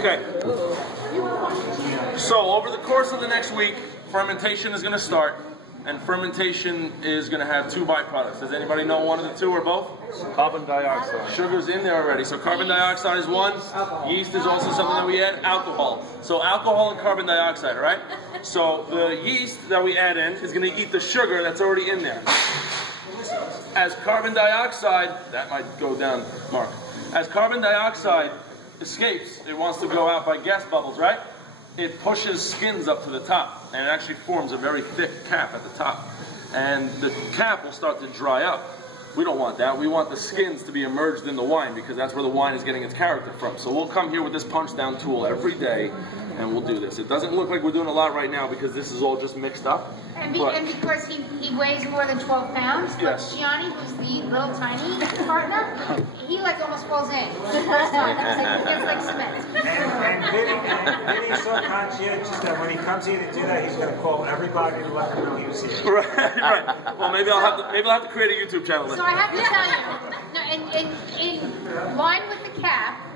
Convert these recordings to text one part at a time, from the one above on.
Okay. So over the course of the next week, fermentation is going to start, and fermentation is going to have two byproducts. Does anybody know one of the two or both? Carbon dioxide. Sugar's in there already. So carbon dioxide is one. Yeast is also something that we add. Alcohol. So alcohol and carbon dioxide, all right? So the yeast that we add in is going to eat the sugar that's already in there. As carbon dioxide, that might go down, Mark. As carbon dioxide escapes, it wants to go out by gas bubbles, right? It pushes skins up to the top, and it actually forms a very thick cap at the top. And the cap will start to dry up. We don't want that. We want the skins to be immersed in the wine, because that's where the wine is getting its character from. So we'll come here with this punch down tool every day, and we'll do this. It doesn't look like we're doing a lot right now because this is all just mixed up. And because he weighs more than 12 pounds, but yes. Gianni, who's the little tiny partner, he like almost falls in the first time. He gets like cement. And Vinny's so conscientious that when he comes here to do that, he's going to call everybody to let them know he was here. Right. Well, maybe I'll have to create a YouTube channel. So I have to tell you, no, in line with the cap,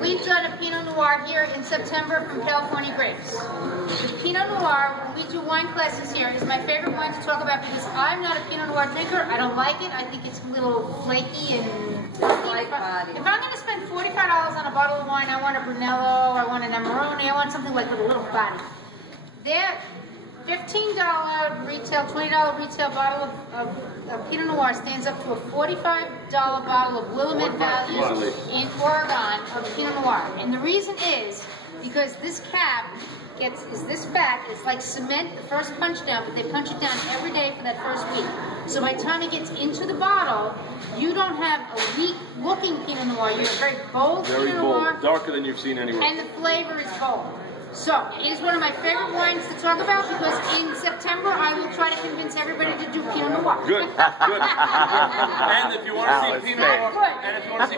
we've done a Pinot Noir here in September from California grapes. The Pinot Noir, when we do wine classes here, is my favorite wine to talk about because I'm not a Pinot Noir drinker. I don't like it. I think it's a little flaky and light body. If I'm going to spend $45 on a bottle of wine, I want a Brunello, I want an Amarone, I want something like with a little body. They're $15 retail, $20 retail bottle of Pinot Noir stands up to a $45 bottle of Willamette Valley in Oregon of Pinot Noir. And the reason is because this cap is this fat. It's like cement the first punch down, but they punch it down every day for that first week. So by the time it gets into the bottle, you don't have a weak looking Pinot Noir. You have very bold Pinot Noir. Darker than you've seen anywhere. And the flavor is bold. So, it is one of my favorite wines to talk about because in September I will try to convince everybody to do Pinot Noir. Good. And if you want to see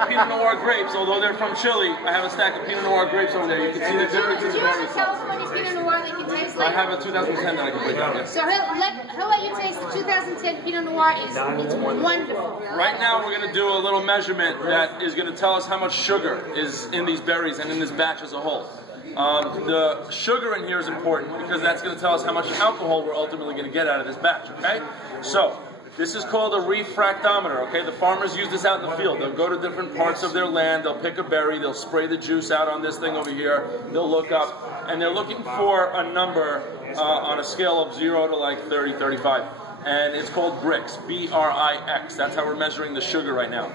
Pinot Noir grapes, although they're from Chile, I have a stack of Pinot Noir grapes over there. You can see the difference in the berries. Tell us when it's Pinot Noir they can taste like. I have a 2010 that I can put down. Yes. So he'll let you taste the 2010 Pinot Noir. It's wonderful. Right now we're going to do a little measurement that is going to tell us how much sugar is in these berries and in this batch as a whole. The sugar in here is important because that's going to tell us how much alcohol we're ultimately going to get out of this batch, okay? So, this is called a refractometer, okay? The farmers use this out in the field. They'll go to different parts of their land, they'll pick a berry, they'll spray the juice out on this thing over here, they'll look up, and they're looking for a number on a scale of 0 to like 30, 35. And it's called Brix, B-R-I-X. That's how we're measuring the sugar right now.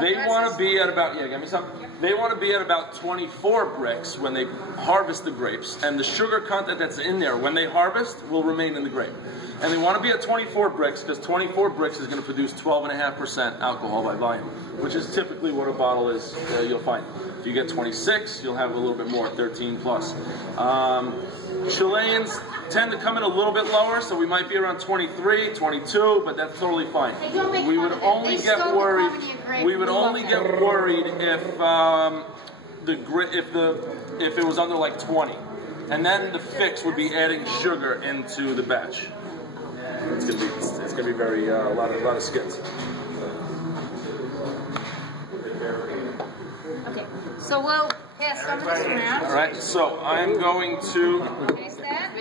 They want to be at about, get me some. They want to be at about 24 Brix when they harvest the grapes, and the sugar content that's in there when they harvest will remain in the grape. And they want to be at 24 Brix because 24 Brix is going to produce 12.5% alcohol by volume, which is typically what a bottle is. You'll find. If you get 26, you'll have a little bit more, 13 plus. Chileans tend to come in a little bit lower, so we might be around 23, 22, but that's totally fine. We would only get worried. We would only get worried if if it was under like 20, and then the fix would be adding sugar into the batch. It's gonna be very a lot of skins. Okay, so we'll pass some of this around. All right, so I'm going to taste that.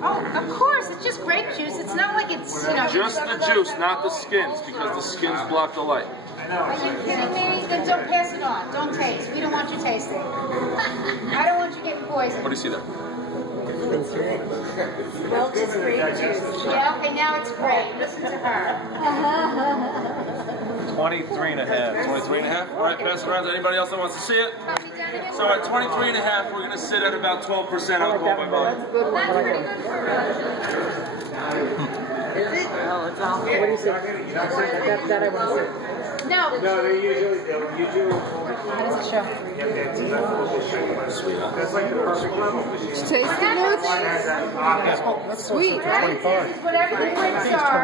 Oh, of course, it's just grape juice. It's not like it's just the juice, not the skins, because the skins block the light. Are you kidding me? Then don't pass it on. Don't taste. We don't want you tasting. I don't want you getting poisoned. What do you see there? Well, it's grape juice. Yeah, okay, now it's great. Listen to her. 23 and a half. 23 and a half? All right, pass it around to anybody else that wants to see it. So at 23 and a half, we're going to sit at about 12% alcohol by volume. That's pretty good for us. Is it? Oh, it's awful. What do you say? That I want to see. No, they usually How does it show? That's like the perfect level. Taste the notes? That's sweet, right? This is whatever the Brix are.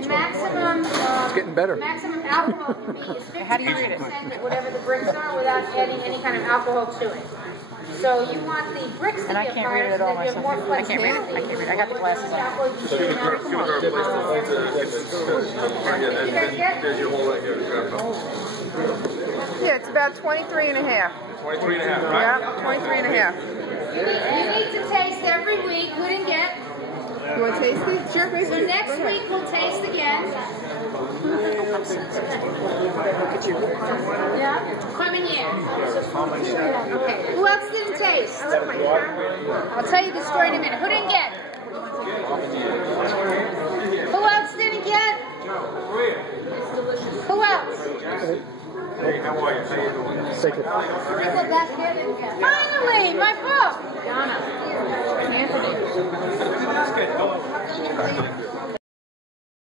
The maximum, it's getting better. Maximum alcohol can be is 55% whatever the Brix are without adding any kind of alcohol to it. So you want the Brix to And I be can't read it at all myself. I can't read it. I can't read it. I got the glasses on. There's your hole right here. Yeah, it's about 23 and a half. 23 and a half, right? Yeah, 23 and a half. You need to taste every week. Who didn't get? You want to taste it? Sure, please. So next week we'll taste again. Yeah? Coming in. Okay. Who else didn't taste? I'll tell you the story in a minute. Who didn't get? Who else didn't get? Who else? Hey, how are you? How you doing? Finally, my book. Anthony.